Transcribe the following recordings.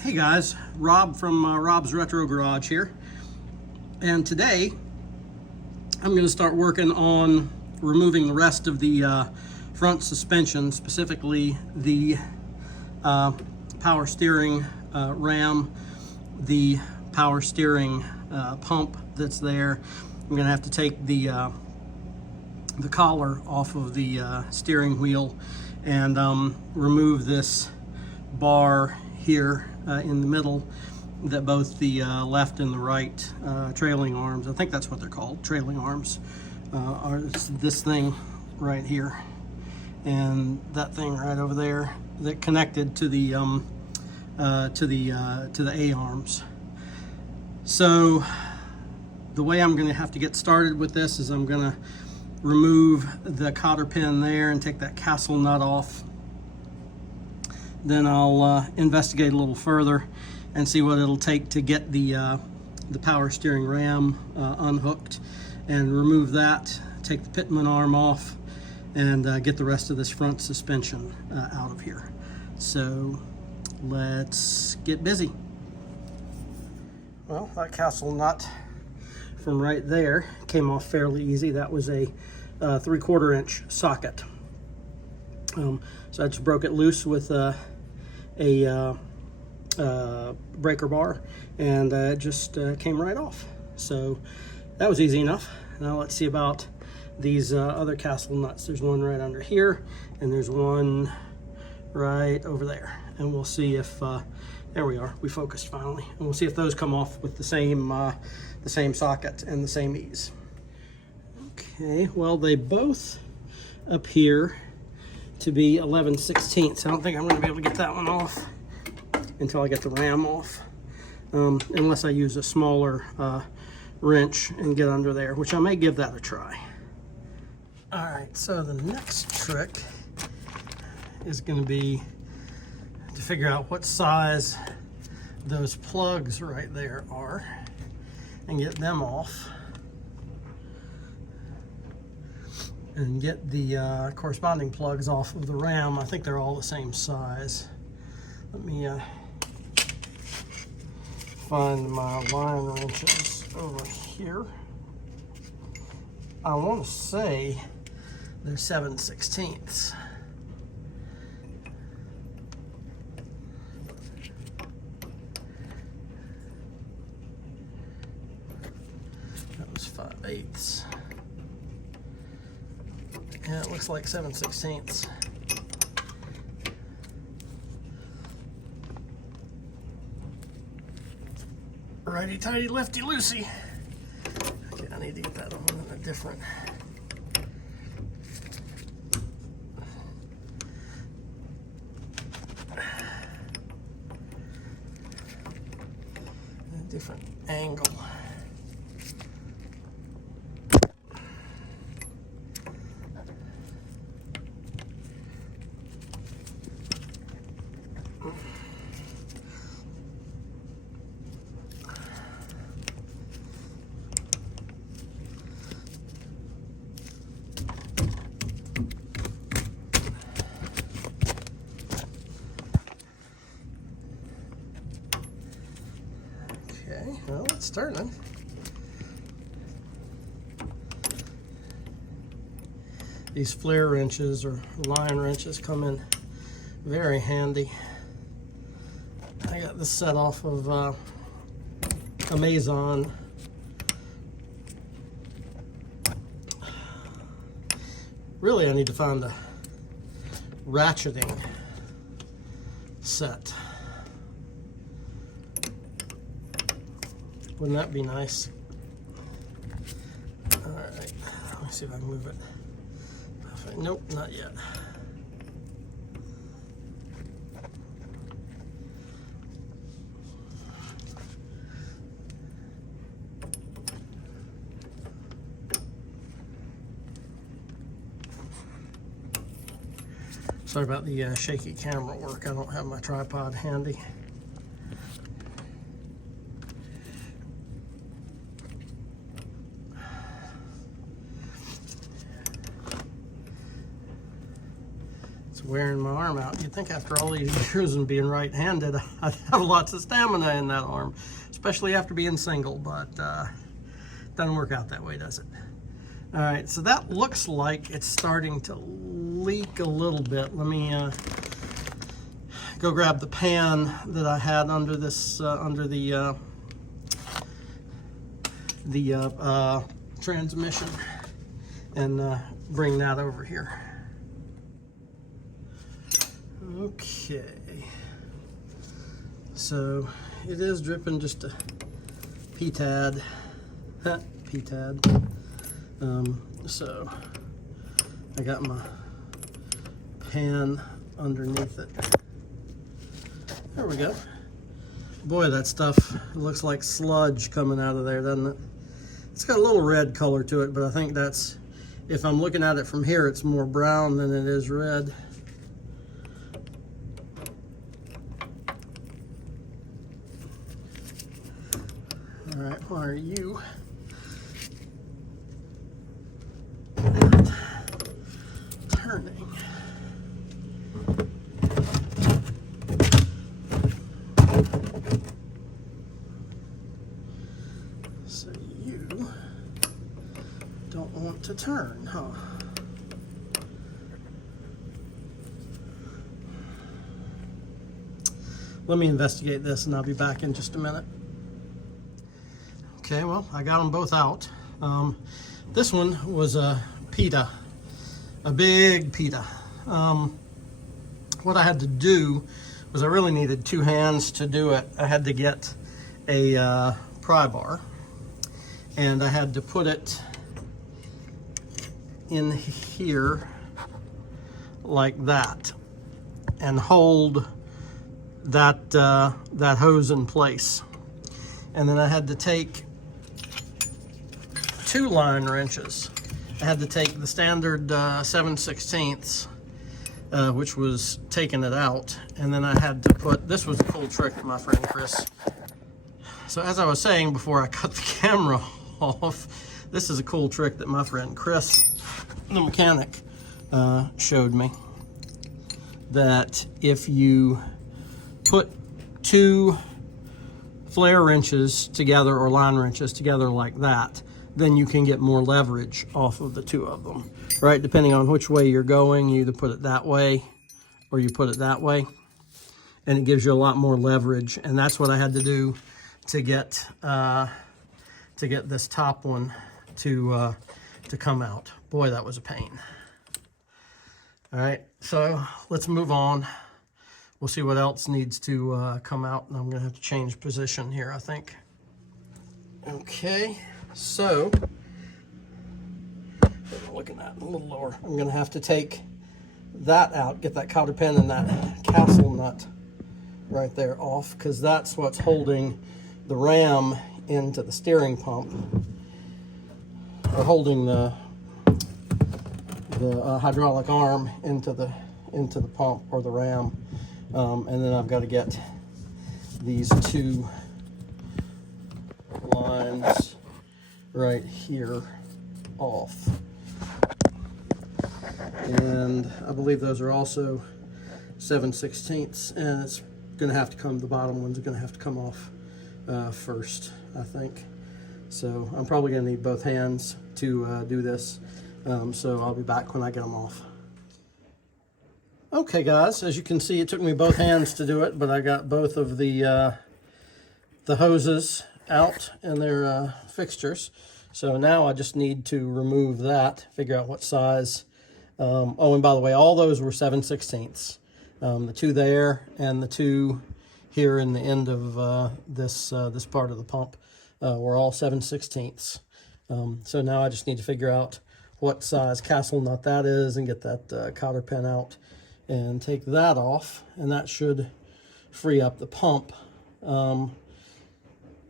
Hey guys, Rob from Rob's Retro Garage here, and today I'm going to start working on removing the rest of the front suspension, specifically the power steering ram, the power steering pump that's there. I'm going to have to take the collar off of the steering wheel and remove this bar here in the middle that both the left and the right trailing arms, I think that's what they're called, trailing arms, are this thing right here and that thing right over there that connected to the A arms. So the way I'm going to have to get started with this is I'm going to remove the cotter pin there and take that castle nut off. Then I'll investigate a little further and see what it'll take to get the power steering ram unhooked and remove that, take the pitman arm off, and get the rest of this front suspension out of here. So let's get busy. Well, that castle nut from right there came off fairly easy. That was a 3/4 inch socket. So I just broke it loose with a breaker bar, and it just came right off. So that was easy enough. Now let's see about these other castle nuts. There's one right under here, and there's one right over there. And we'll see if, there we are, we focused finally. And we'll see if those come off with the same socket and the same ease. Okay, well, they both appear to be 11/16. I don't think I'm going to be able to get that one off until I get the ram off, unless I use a smaller wrench and get under there, which I may give that a try. All right, so the next trick is going to be to figure out what size those plugs right there are and get them off, and get the corresponding plugs off of the ram. I think they're all the same size. Let me find my line wrenches over here. I want to say they're 7/16. That was 5/8. Yeah, it looks like 7/16. Righty tighty, lefty loosey. Okay, I need to get that on in a different. Different angle. Okay, well, it's turning. These flare wrenches or line wrenches come in very handy. I got this set off of Amazon. Really, I need to find a ratcheting set. Wouldn't that be nice? All right, let me see if I can move it. Nope, not yet. Sorry about the shaky camera work. I don't have my tripod handy. It's wearing my arm out. You'd think after all these years and being right-handed, I'd have lots of stamina in that arm, especially after being single, but doesn't work out that way, does it? All right, so that looks like it's starting to leak a little bit. Let me go grab the pan that I had under this, under the transmission, and bring that over here. Okay, so it is dripping just a pee-tad, pee-tad. So I got my pan underneath it. There we go. Boy, that stuff looks like sludge coming out of there, doesn't it? It's got a little red color to it, but I think that's, if I'm looking at it from here, it's more brown than it is red. All right, why are you not turning? So you don't want to turn, huh? Let me investigate this and I'll be back in just a minute. Okay, well, I got them both out. This one was a pita, a big pita. What I had to do was I really needed two hands to do it. I had to get a pry bar, and I had to put it in here like that and hold that, that hose in place. And then I had to take 2 line wrenches. I had to take the standard 7/16, which was taking it out, and then I had to put, this was a cool trick that my friend Chris. So as I was saying before I cut the camera off, this is a cool trick that my friend Chris, the mechanic, showed me. That if you put 2 flare wrenches together or line wrenches together like that, then you can get more leverage off of the 2 of them, right? Depending on which way you're going, you either put it that way or you put it that way, and it gives you a lot more leverage. And that's what I had to do to get this top one to come out. Boy, that was a pain. All right, so let's move on. We'll see what else needs to come out, and I'm gonna have to change position here, I think. Okay. So, looking at it a little lower, I'm going to have to take that out, get that cotter pin and that castle nut right there off, because that's what's holding the ram into the steering pump, or holding the hydraulic arm into the pump or the ram. And then I've got to get these 2 lines right here off, and I believe those are also 7/16, and it's going to have to come, the bottom one's going to have to come off first, I think. So I'm probably going to need both hands to do this, so I'll be back when I get them off. Okay guys, as you can see, it took me both hands to do it, but I got both of the hoses out and their fixtures. So now I just need to remove that, figure out what size. Oh, and by the way, all those were 7/16. The 2 there and the 2 here in the end of this part of the pump were all 7/16. So now I just need to figure out what size castle nut that is and get that cotter pin out and take that off, and that should free up the pump,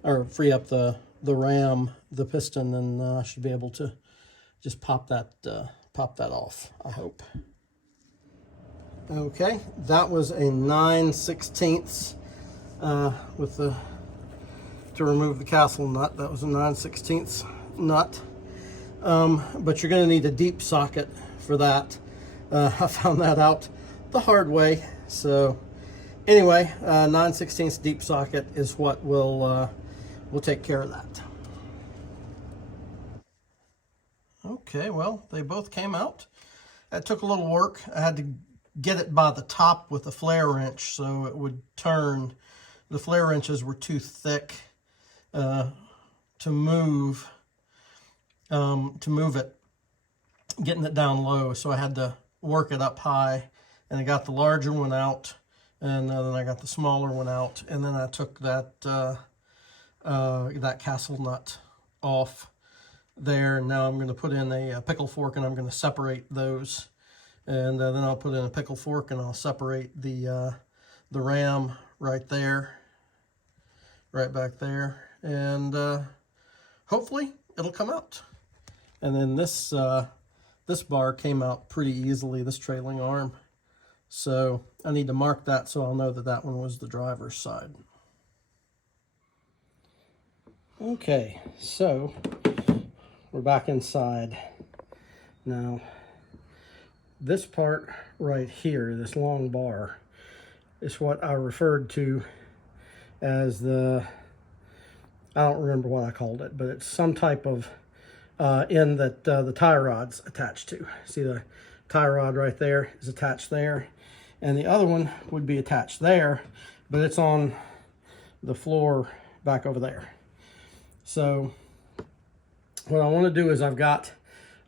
or free up the ram, the piston, and I should be able to just pop that off, I hope. Okay, that was a 9/16 with the, to remove the castle nut. That was a 9/16 nut, but you're going to need a deep socket for that. I found that out the hard way. So anyway, 9/16 deep socket is what will take care of that. Okay, well, they both came out. That took a little work. I had to get it by the top with a flare wrench so it would turn. The flare wrenches were too thick to move it, getting it down low. So I had to work it up high, and I got the larger one out, and then I got the smaller one out, and then I took that that castle nut off there, and now I'm going to put in a pickle fork, and I'm going to separate those, and then I'll put in a pickle fork, and I'll separate the ram right there, right back there, and hopefully it'll come out. And then this bar came out pretty easily, this trailing arm, so I need to mark that so I'll know that that one was the driver's side. Okay, so we're back inside. Now, this part right here, this long bar, is what I referred to as the, I don't remember what I called it, but it's some type of end that the tie rod's attached to. See, the tie rod right there is attached there, and the other one would be attached there, but it's on the floor back over there. So what I want to do is I've got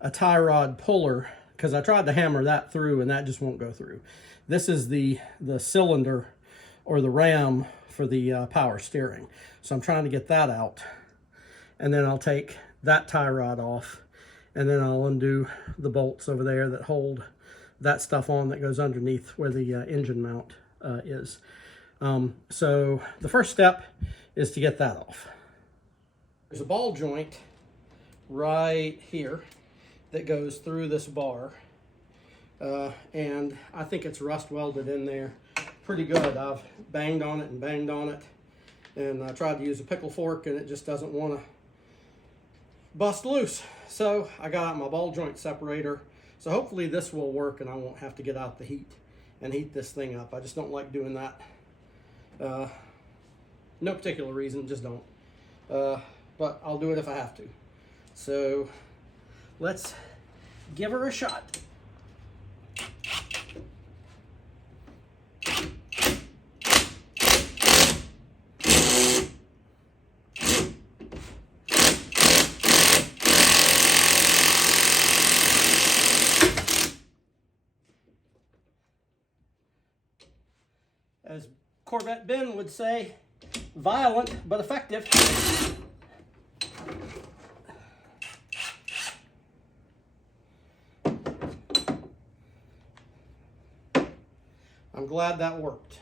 a tie rod puller, because I tried to hammer that through and that just won't go through. This is the cylinder or the ram for the power steering. So I'm trying to get that out, and then I'll take that tie rod off, and then I'll undo the bolts over there that hold that stuff on that goes underneath where the engine mount is. So the first step is to get that off. There's a ball joint right here that goes through this bar, and I think it's rust welded in there pretty good. I've banged on it, and I tried to use a pickle fork, and it just doesn't want to bust loose. So I got out my ball joint separator, so hopefully this will work and I won't have to get out the heat and heat this thing up. I just don't like doing that. No particular reason, just don't. But I'll do it if I have to. So let's give her a shot. As Corvette Ben would say, violent but effective. I'm glad that worked.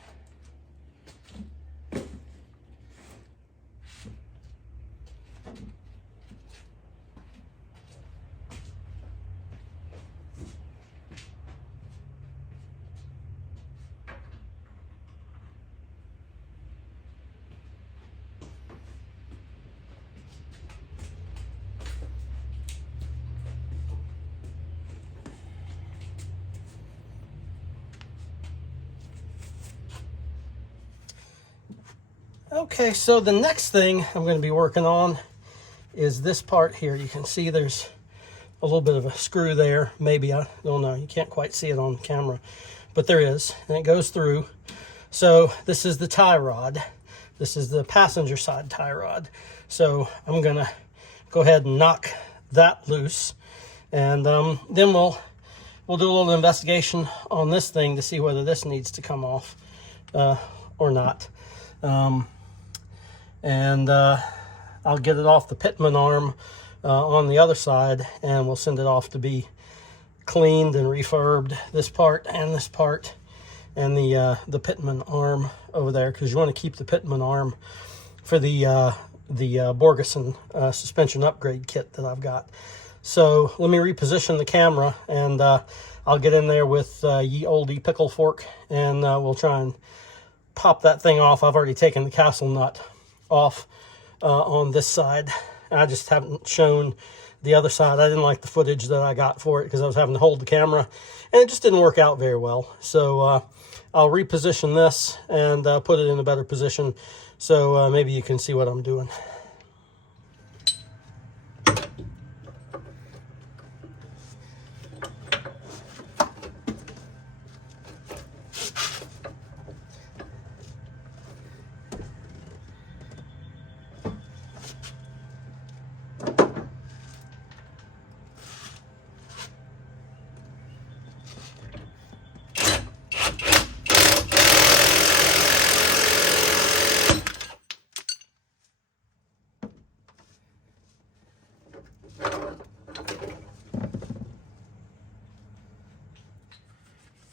Okay, so the next thing I'm going to be working on is this part here. You can see there's a little bit of a screw there. Maybe, I don't know. You can't quite see it on camera, but there is, and it goes through. So this is the tie rod. This is the passenger side tie rod. So I'm going to go ahead and knock that loose, and then we'll do a little investigation on this thing to see whether this needs to come off or not. I'll get it off the pitman arm on the other side, and we'll send it off to be cleaned and refurbed, this part and the pitman arm over there, because you want to keep the pitman arm for the Borgeson suspension upgrade kit that I've got. So let me reposition the camera, and I'll get in there with ye olde pickle fork, and we'll try and pop that thing off. I've already taken the castle nut off on this side. I just haven't shown the other side. I didn't like the footage that I got for it because I was having to hold the camera, and it just didn't work out very well. So I'll reposition this and put it in a better position so maybe you can see what I'm doing.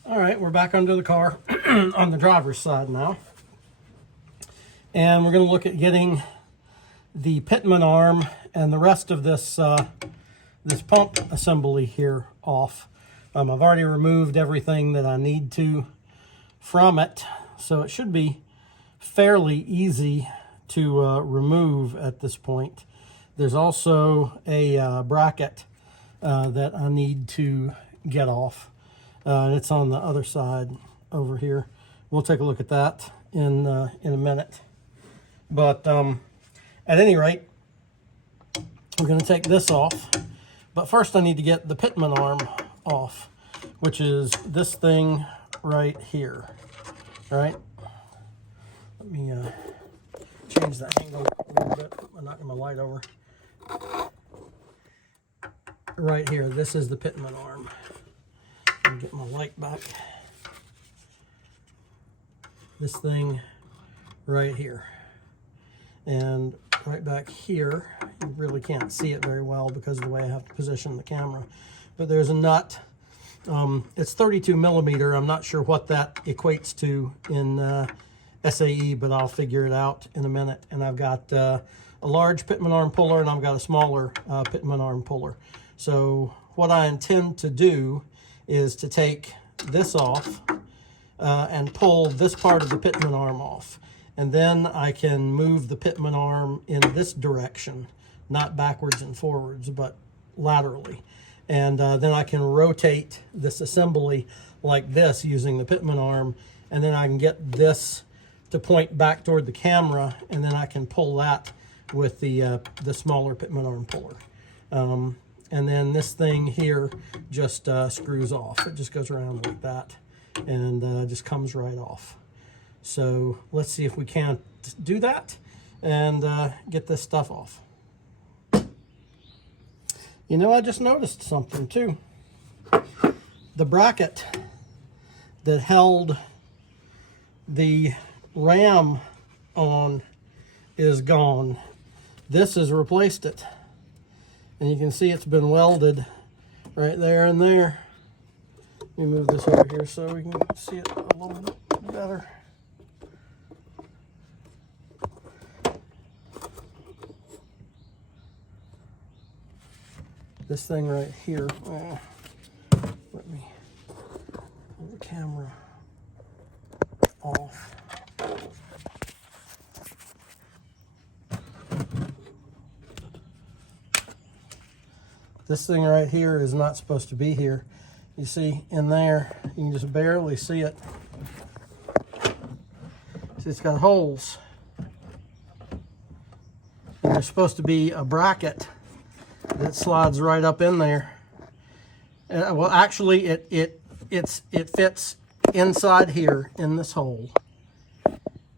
All right, we're back under the car on the driver's side now. And we're going to look at getting the pitman arm and the rest of this this pump assembly here off. I've already removed everything that I need to from it, so it should be fairly easy to remove at this point. There's also a bracket that I need to get off. It's on the other side over here. We'll take a look at that in a minute. But at any rate, we're going to take this off. But first I need to get the pitman arm off, which is this thing right here. All right? Let me change the angle a little bit. I'm knocking my light over. Right here, this is the pitman arm. Get my light back. This thing right here, and right back here, you really can't see it very well because of the way I have to position the camera, but there's a nut. It's 32 millimeter. I'm not sure what that equates to in SAE, but I'll figure it out in a minute. And I've got a large pitman arm puller, and I've got a smaller pitman arm puller. So what I intend to do is to take this off and pull this part of the pitman arm off. And then I can move the pitman arm in this direction, not backwards and forwards, but laterally. And then I can rotate this assembly like this using the pitman arm, and then I can get this to point back toward the camera, and then I can pull that with the smaller pitman arm puller. And then this thing here just screws off. It just goes around like that and just comes right off. So let's see if we can't do that and get this stuff off. You know, I just noticed something too. The bracket that held the ram on is gone. This has replaced it. And you can see it's been welded right there and there. Let me move this over here so we can see it a little bit better. This thing right here. Let me pull the camera off. This thing right here is not supposed to be here. You see in there, you can just barely see it. See, it's got holes. And there's supposed to be a bracket that slides right up in there. Well, actually, it fits inside here in this hole.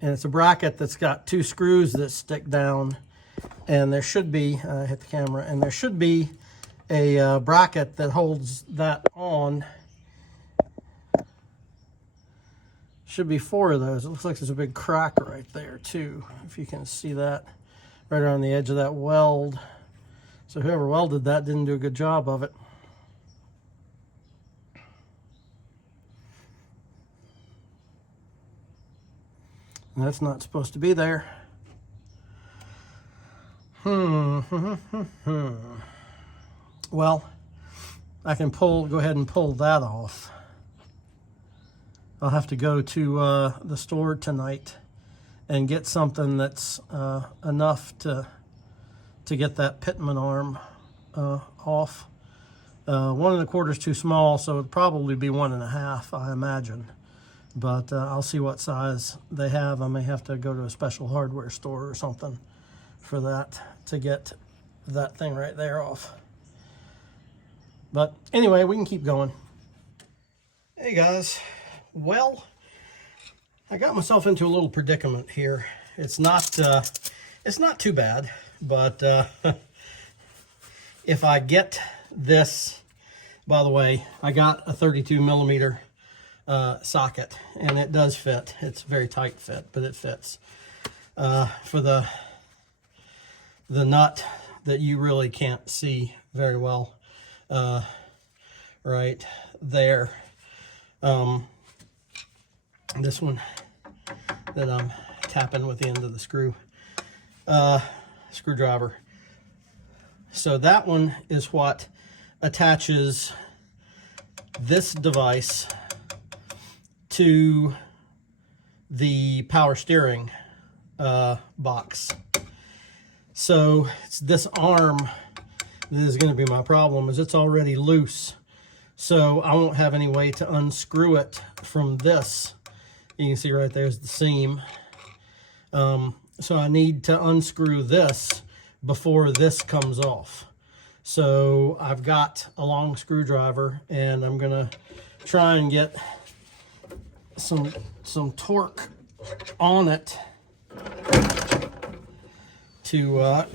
And it's a bracket that's got two screws that stick down. And there should be, hit the camera, and there should be a bracket that holds that on. Should be 4 of those. It looks like there's a big crack right there too, if you can see that, right around the edge of that weld. So whoever welded that didn't do a good job of it. And that's not supposed to be there. Well, I can go ahead and pull that off. I'll have to go to the store tonight and get something that's enough to get that pitman arm off. 1 1/4 is too small, so it'd probably be 1 1/2, I imagine. But I'll see what size they have. I may have to go to a special hardware store or something for that to get that thing right there off. But anyway, we can keep going. Hey guys, well, I got myself into a little predicament here. It's not too bad, but if I get this, by the way, I got a 32 millimeter socket, and it does fit. It's a very tight fit, but it fits. For the nut that you really can't see very well, right there. This one that I'm tapping with the end of the screwdriver. So that one is what attaches this device to the power steering box. So it's this arm that is going to be my problem, is it's already loose. So I won't have any way to unscrew it from this. You can see right there's the seam. So I need to unscrew this before this comes off. So I've got a long screwdriver, and I'm gonna try and get some torque on it to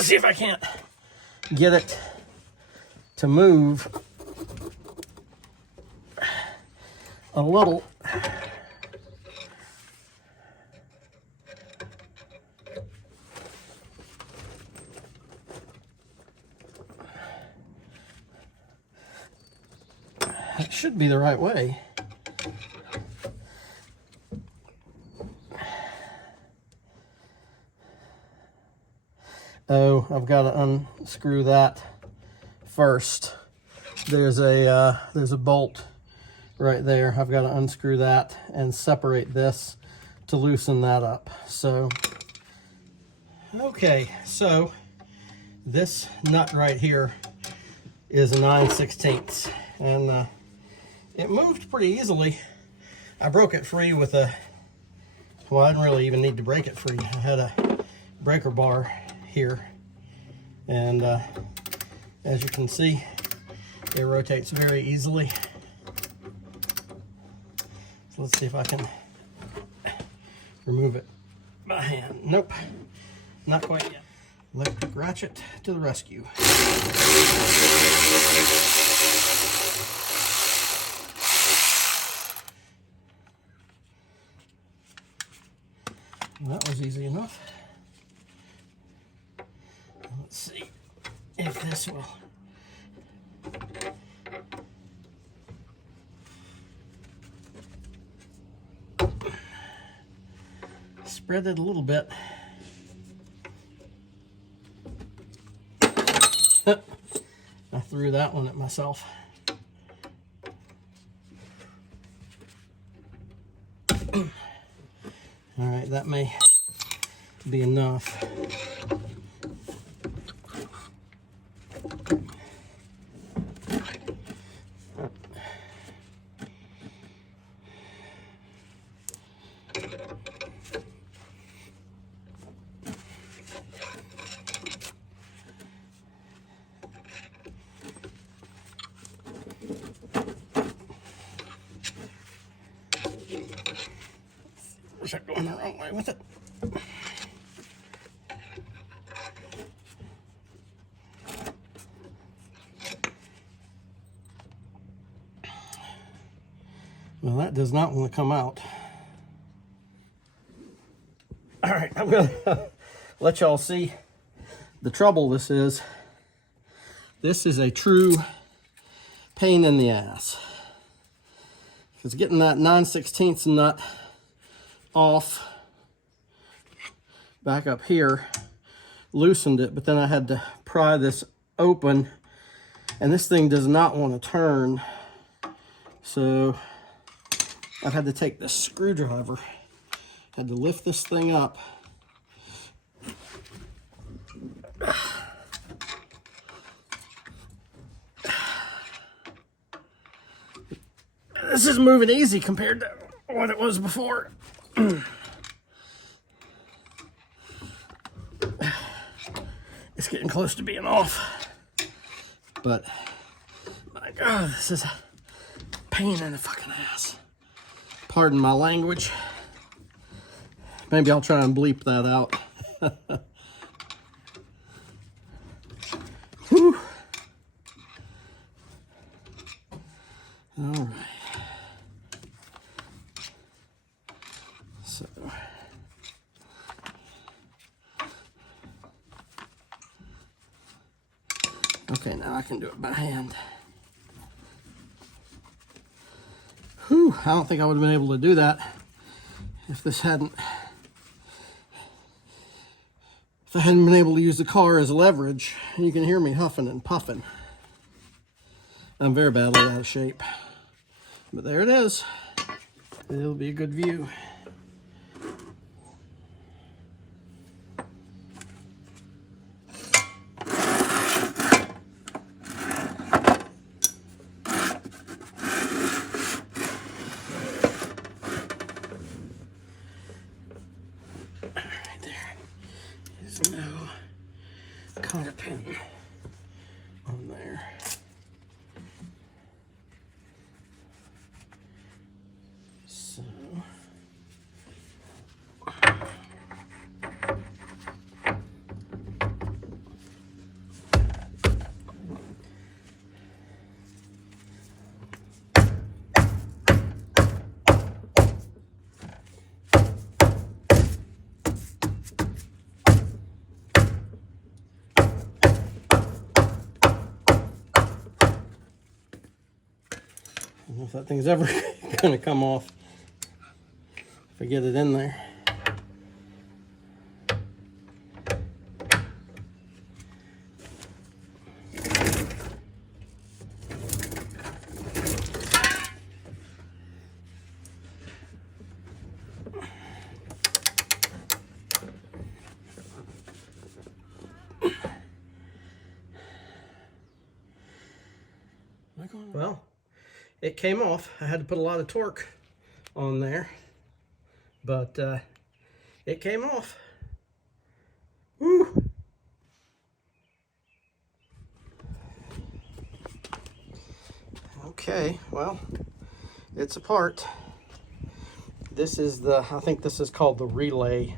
see if I can't get it to move a little. It should be the right way. Oh, I've got to unscrew that first. There's a bolt right there. I've got to unscrew that and separate this to loosen that up. So, okay, so this nut right here is a 9/16, and it moved pretty easily. I broke it free with a, well, I didn't really even need to break it free. I had a breaker bar here, and as you can see, it rotates very easily. So let's see if I can remove it by hand. Nope, not quite yet. Electric ratchet to the rescue. That was easy enough. Let's see if this will. Spread it a little bit. I threw that one at myself. All right, that may be enough. I'm going the wrong way with it. Well, that does not want to come out. All right, I'm going to let y'all see the trouble this is. This is a true pain in the ass. Because getting that 9/16 nut off back up here loosened it, but then I had to pry this open, and this thing does not want to turn, so I had to take this screwdriver, had to lift this thing up this is moving easy compared to what it was before. It's getting close to being off. But, my God, this is a pain in the fucking ass. Pardon my language. Maybe I'll try and bleep that out. Whew. All right. So. Okay, now I can do it by hand. Whew, I don't think I would have been able to do that if I hadn't been able to use the car as leverage. You can hear me huffing and puffing. I'm very badly out of shape. But there it is. It'll be a good view. No cotter pin on there. So I don't know if that thing's ever going to come off if I get it in there. Well, it came off. I had to put a lot of torque on there, but it came off. Woo! Okay, well, it's apart. This is the, I think this is called the relay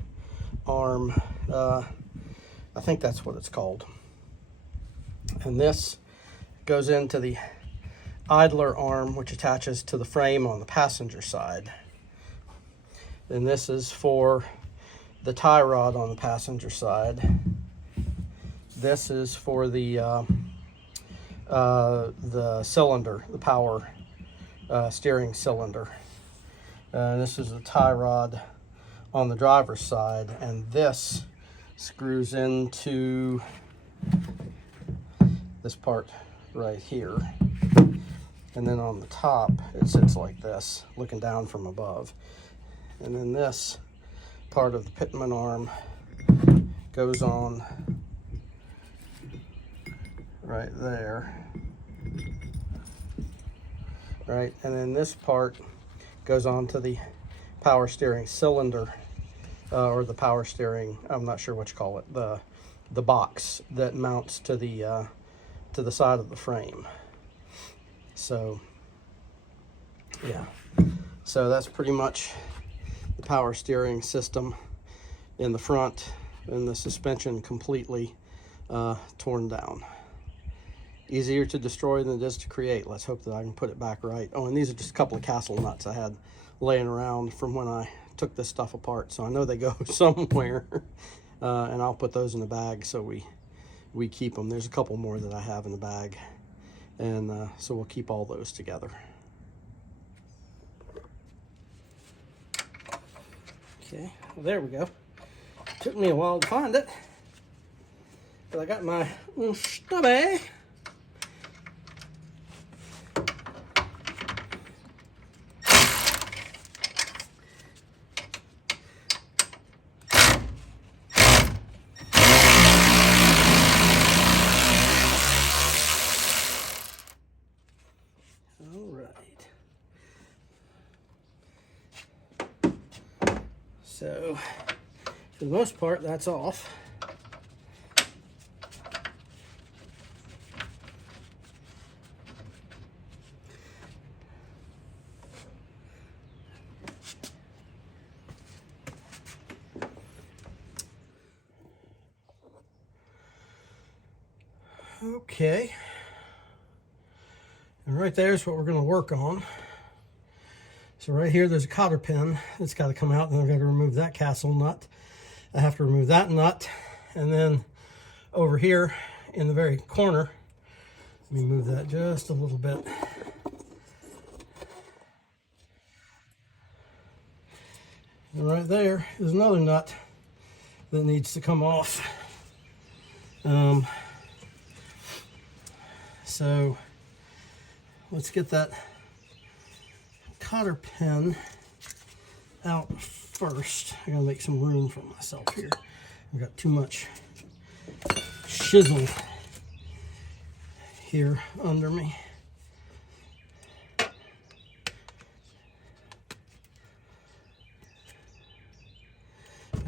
arm. I think that's what it's called. And this goes into the idler arm, which attaches to the frame on the passenger side. And this is for the tie rod on the passenger side. This is for the cylinder, the power steering cylinder. This is the tie rod on the driver's side, and this screws into this part right here. And then on the top, it sits like this, looking down from above. And then this part of the pitman arm goes on right there. Right, and then this part goes on to the power steering cylinder, or the power steering, I'm not sure what you call it, the box that mounts to the side of the frame. So, yeah, so that's pretty much the power steering system in the front, and the suspension completely torn down. Easier to destroy than it is to create. Let's hope that I can put it back right. Oh, and these are just a couple of castle nuts I had laying around from when I took this stuff apart, so I know they go somewhere. And I'll put those in the bag so we keep them. There's a couple more that I have in the bag. And so we'll keep all those together. Okay, well, there we go. Took me a while to find it, but I got my stubby. So for the most part, that's off. Okay, and right there's what we're going to work on. So right here, there's a cotter pin that's got to come out, and I've got to remove that castle nut. I have to remove that nut, and then over here in the very corner, let me move that just a little bit. And right there is another nut that needs to come off. So let's get that cotter pin out first. I gotta make some room for myself here. I've got too much chisel here under me. Put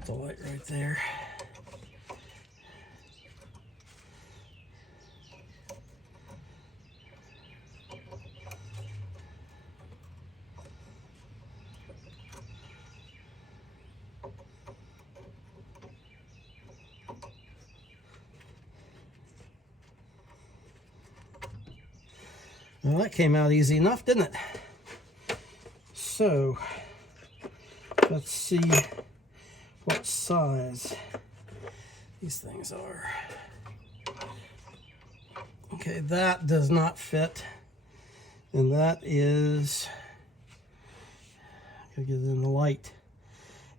the light right there. Well, that came out easy enough, didn't it? So, let's see what size these things are. Okay, that does not fit. And that is, gotta get it in the light,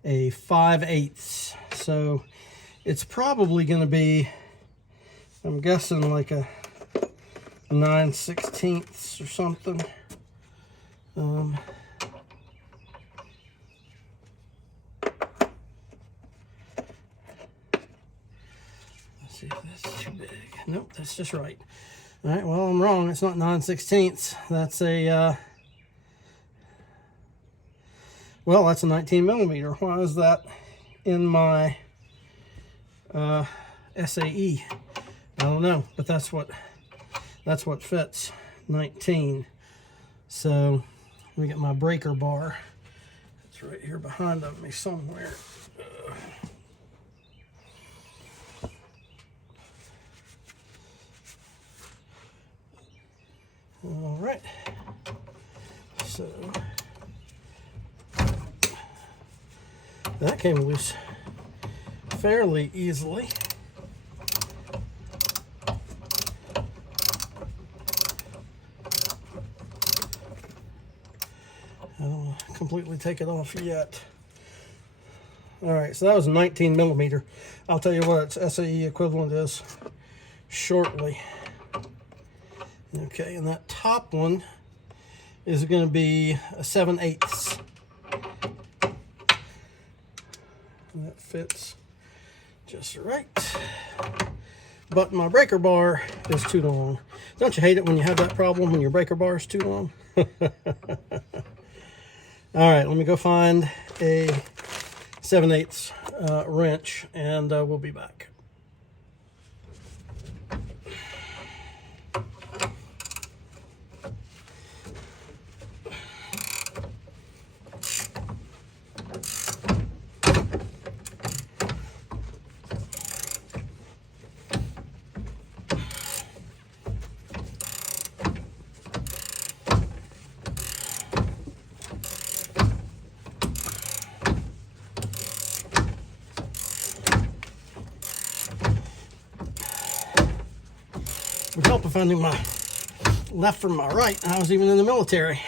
a 5/8. So, it's probably gonna be, I'm guessing like a 9/16 or something. Let's see if that's too big. Nope, that's just right. All right, well, I'm wrong. It's not 9/16. That's a, well, that's a 19 millimeter. Why is that in my SAE? I don't know, but that's what fits, 19. So let me get my breaker bar. It's right here behind of me somewhere. All right. So that came loose fairly easily. I don't want to completely take it off yet. All right, so that was 19 millimeter. I'll tell you what its SAE equivalent is shortly. Okay, and that top one is going to be a 7/8. That fits just right. But my breaker bar is too long. Don't you hate it when you have that problem when your breaker bar is too long? All right, let me go find a 7/8 wrench, and we'll be back. It would help if I knew my left from my right. I was even in the military.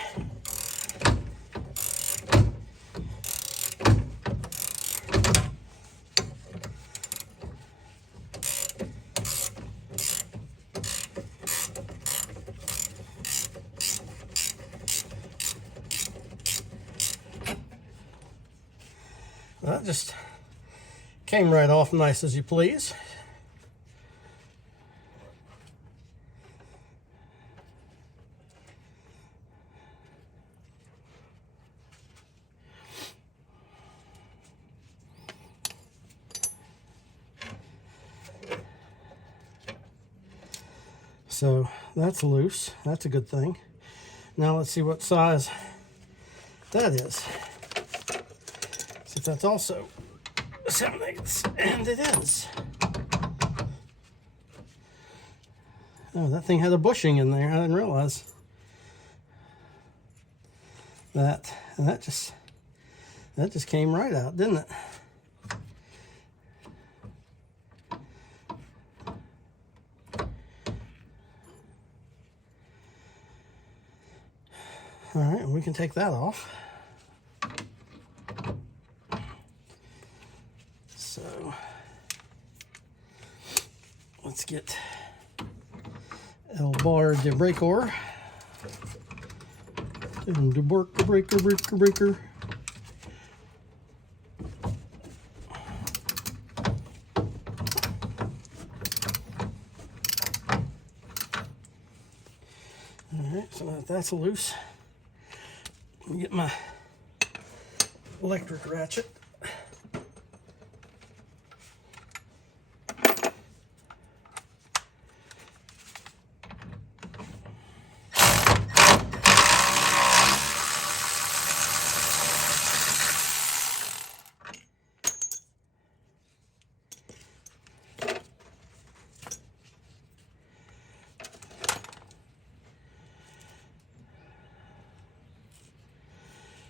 That just came right off nice as you please. So that's loose. That's a good thing. Now let's see what size that is. See if that's also 7/8, and it is. Oh, that thing had a bushing in there. I didn't realize that. And that just came right out, didn't it? All right, we can take that off. So let's get bar de breaker. De breaker. All right, so that's loose. Let me get my electric ratchet.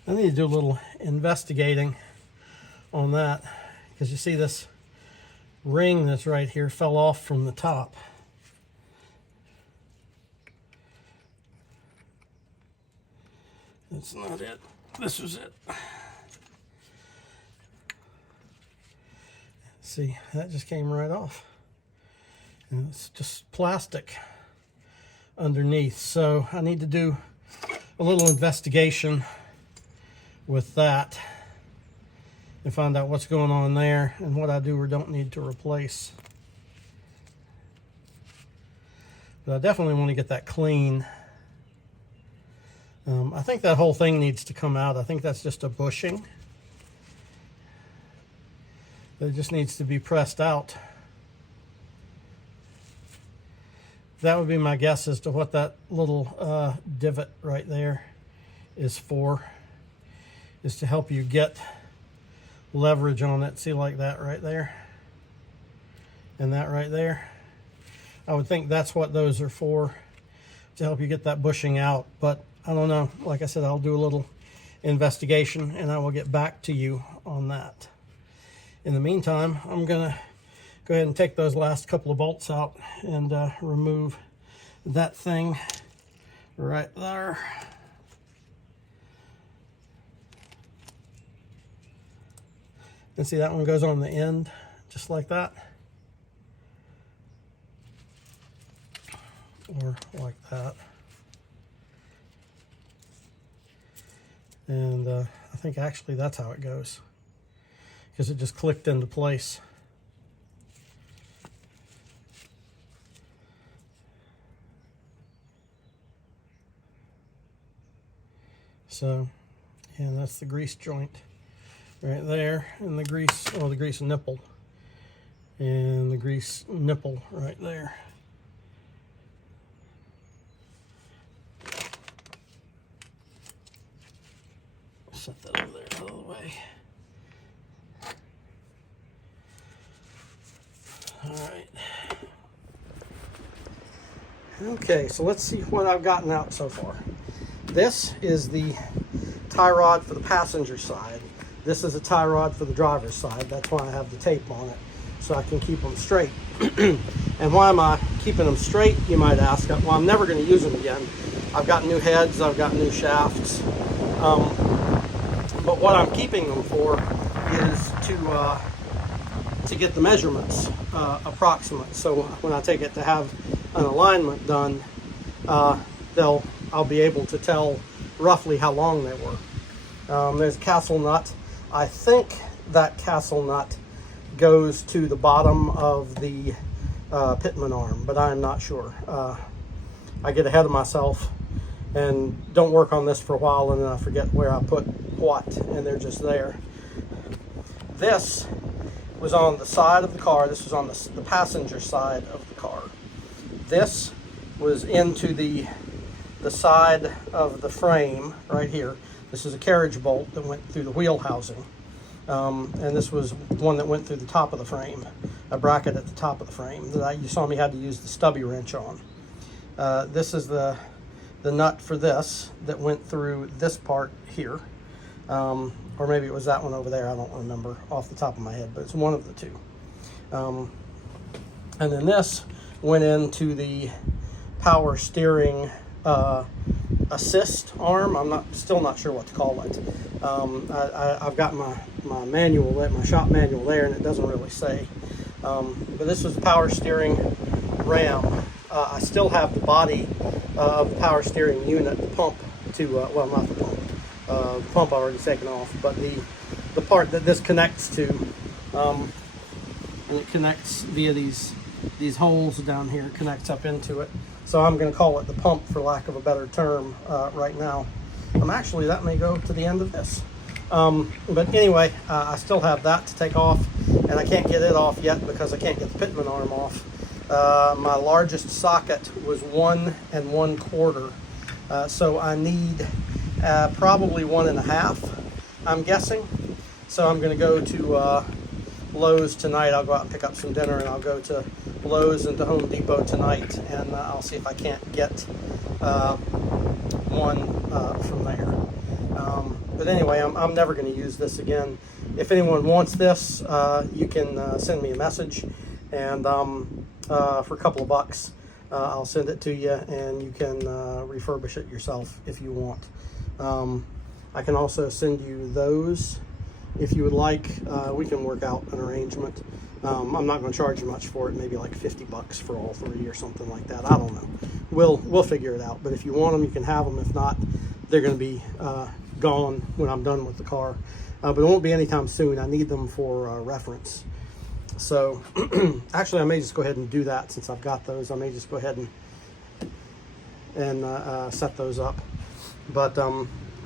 I need to do a little investigating on that, because you see this ring that's right here fell off from the top. That's not it. This was it. See, that just came right off. And it's just plastic underneath. So I need to do a little investigation with that and find out what's going on there and what I do or don't need to replace. But I definitely want to get that clean. I think that whole thing needs to come out. I think that's just a bushing. It just needs to be pressed out. That would be my guess as to what that little divot right there is for. Is to help you get leverage on it. See, like that right there and that right there. I would think that's what those are for, to help you get that bushing out, but I don't know. Like I said, I'll do a little investigation and I will get back to you on that. In the meantime, I'm gonna go ahead and take those last couple of bolts out and remove that thing right there. And see, that one goes on the end, just like that. Or like that. And I think actually that's how it goes, because it just clicked into place. So, and that's the grease joint right there, and the grease, well, the grease nipple, and the grease nipple right there. Set that over there out of the way. All right. Okay, so let's see what I've gotten out so far. This is the tie rod for the passenger side. This is a tie rod for the driver's side. That's why I have the tape on it, so I can keep them straight. And why am I keeping them straight, you might ask? Well, I'm never going to use them again. I've got new heads, I've got new shafts. But what I'm keeping them for is to get the measurements approximate. So when I take it to have an alignment done, I'll be able to tell roughly how long they were. There's a castle nut. I think that castle nut goes to the bottom of the pitman arm, but I'm not sure. I get ahead of myself and don't work on this for a while, and then I forget where I put what, and they're just there. This was on the side of the car. This was on the passenger side of the car. This was into the side of the frame right here. This is a carriage bolt that went through the wheel housing. And this was one that went through the top of the frame, a bracket at the top of the frame that you saw me had to use the stubby wrench on. This is the nut for this that went through this part here. Or maybe it was that one over there, I don't remember off the top of my head, but it's one of the two. And then this went into the power steering assist arm. I'm still not sure what to call it. I've got my manual, my shop manual there, and it doesn't really say. But this was the power steering ram. I still have the body of the power steering unit, the pump to, well, not the pump. The pump I already taken off, but the part that this connects to, and it connects via these holes down here, connects up into it. So I'm going to call it the pump for lack of a better term right now. Actually, that may go to the end of this. But anyway, I still have that to take off, and I can't get it off yet because I can't get the pitman arm off. My largest socket was 1 1/4, so I need probably 1 1/2, I'm guessing. So I'm going to go to Lowe's tonight. I'll go out and pick up some dinner, and I'll go to Lowe's and to Home Depot tonight, and I'll see if I can't get one from there. But anyway, I'm never going to use this again. If anyone wants this, you can send me a message, and for a couple of bucks, I'll send it to you, and you can refurbish it yourself if you want. I can also send you those if you would like. We can work out an arrangement. I'm not going to charge you much for it, maybe like 50 bucks for all 3 or something like that. I don't know. We'll figure it out. But if you want them, you can have them. If not, they're going to be gone when I'm done with the car. But it won't be anytime soon. I need them for reference. So actually, I may just go ahead and do that since I've got those. I may just go ahead and set those up. But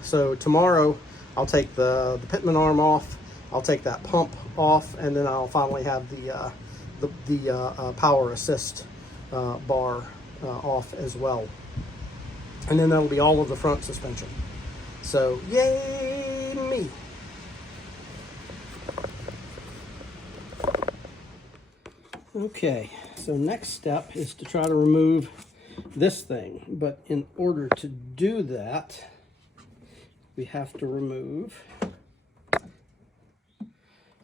so tomorrow I'll take the pitman arm off. I'll take that pump off, and then I'll finally have the power assist bar off as well. And then that'll be all of the front suspension. So yay me! Okay, so next step is to try to remove this thing, but in order to do that, we have to remove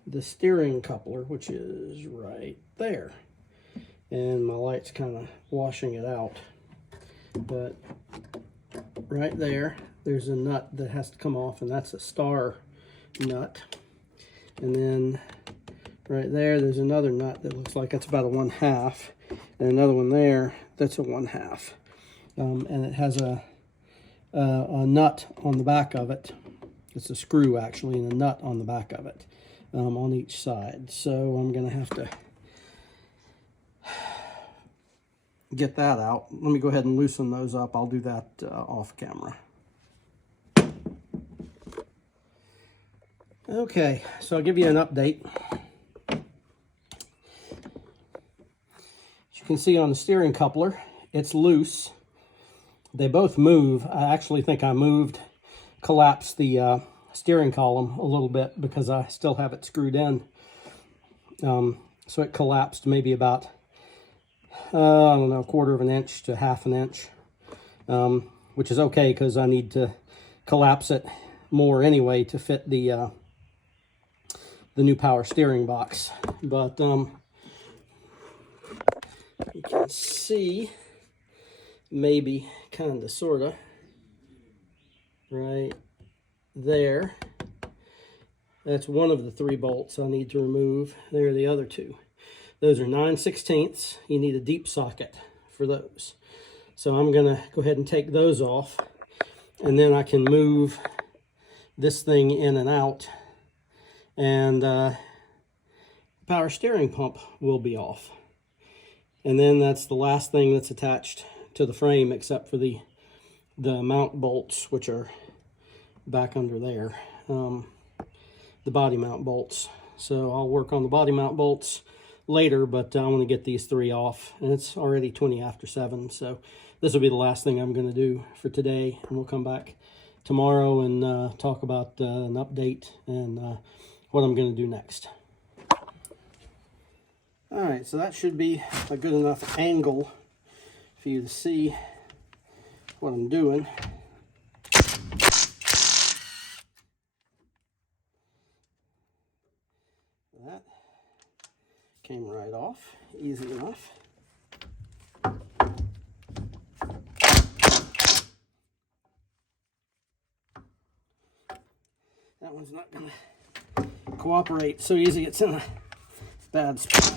the steering coupler, which is right there. And my light's kind of washing it out, but right there, there's a nut that has to come off, and that's a star nut. And then right there, there's another nut that looks like it's about a 1/2, and another one there that's a 1/2. And it has a nut on the back of it. It's a screw actually, and a nut on the back of it on each side. So I'm going to have to get that out. Let me go ahead and loosen those up. I'll do that off camera. Okay, so I'll give you an update. As you can see on the steering coupler, it's loose. They both move. I actually think I collapsed the steering column a little bit because I still have it screwed in. So it collapsed maybe about, I don't know, 1/4 of an inch to 1/2 an inch, which is okay because I need to collapse it more anyway to fit the new power steering box. But you can see, maybe kind of sort of right there, that's one of the 3 bolts I need to remove. There are the other 2. Those are 9/16. You need a deep socket for those. So I'm gonna go ahead and take those off, and then I can move this thing in and out, and power steering pump will be off. And then that's the last thing that's attached to the frame, except for the mount bolts, which are back under there, the body mount bolts. So I'll work on the body mount bolts later, but I want to get these 3 off, and it's already 20 after 7, so this will be the last thing I'm going to do for today, and we'll come back tomorrow and talk about an update and what I'm going to do next. All right, so that should be a good enough angle for you to see what I'm doing. That came right off, easy enough. That one's not gonna cooperate so easy, it's in a bad spot.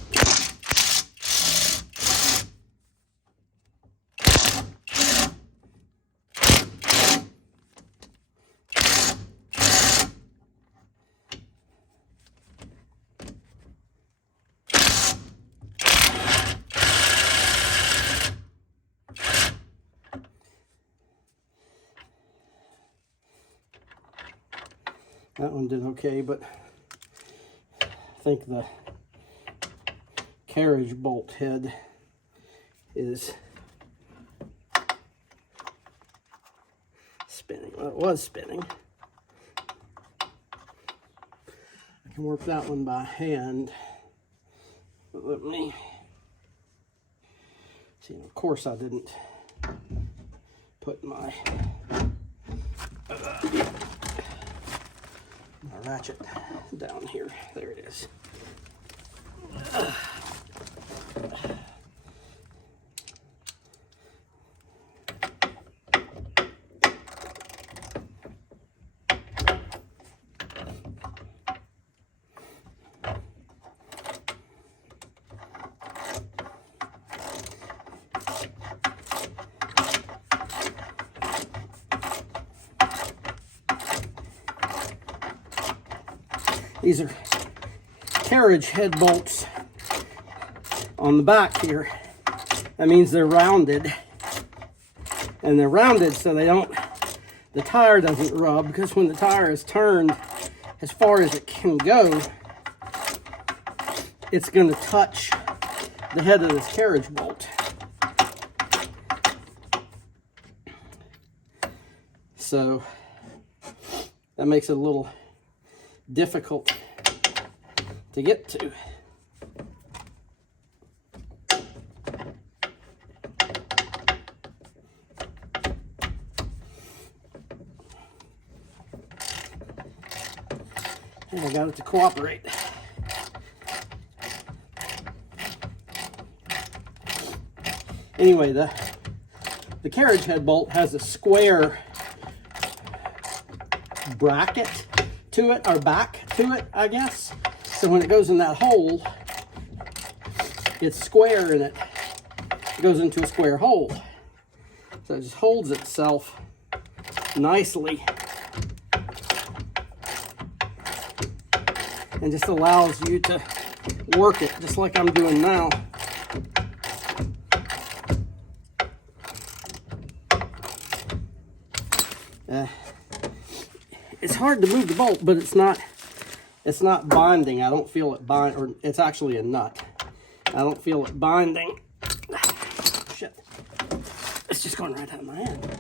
That one did okay, but I think the carriage bolt head is spinning. Well, it was spinning. I can work that one by hand. But let me see. Of course, I didn't put my ratchet down here. There it is. These are carriage head bolts on the back here. That means they're rounded. And they're rounded so they don't, the tire doesn't rub, because when the tire is turned as far as it can go, it's going to touch the head of this carriage bolt. So that makes it a little difficult to get to. And I got it to cooperate. Anyway, the carriage head bolt has a square bracket to it, or back to it, I guess. So when it goes in that hole, it's square and it goes into a square hole. So it just holds itself nicely and just allows you to work it just like I'm doing now. It's hard to move the bolt, but it's not binding. I don't feel it bind, or it's actually a nut. I don't feel it binding. Shit. It's just going right out of my hand.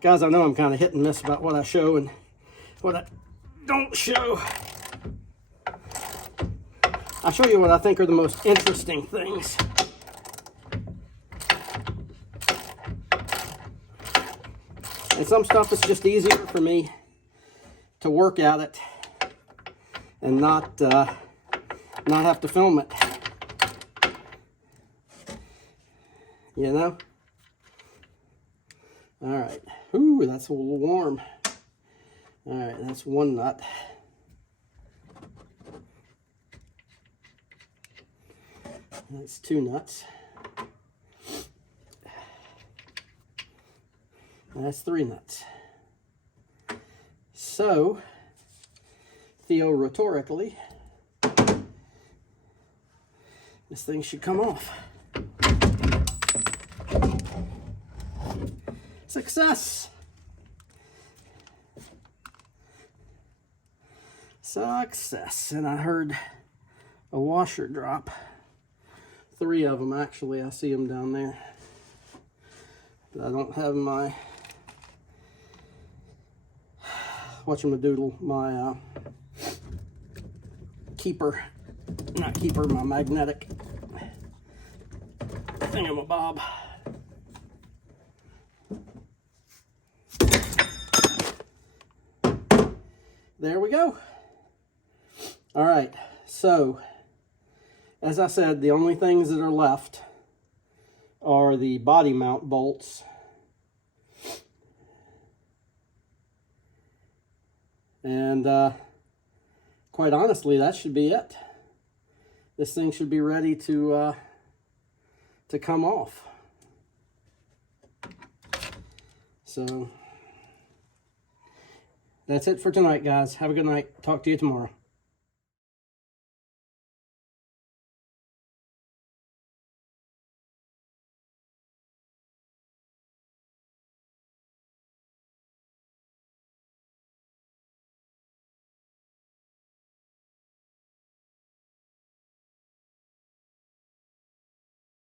Guys, I know I'm kind of hit and miss about what I show and what I don't show. I'll show you what I think are the most interesting things. And some stuff is just easier for me to work at it and not have to film it. You know? All right. Ooh, that's a little warm. All right, that's one nut. That's two nuts. That's 3 nuts. So, theoretically, this thing should come off. Success! Success. And I heard a washer drop. 3 of them actually. I see them down there. But I don't have my whatchamadoodle, my keeper, not keeper, my magnetic thingamabob. There we go. All right, so as I said, the only things that are left are the body mount bolts and quite honestly, that should be it. This thing should be ready to come off. So that's it for tonight, guys. Have a good night. Talk to you tomorrow.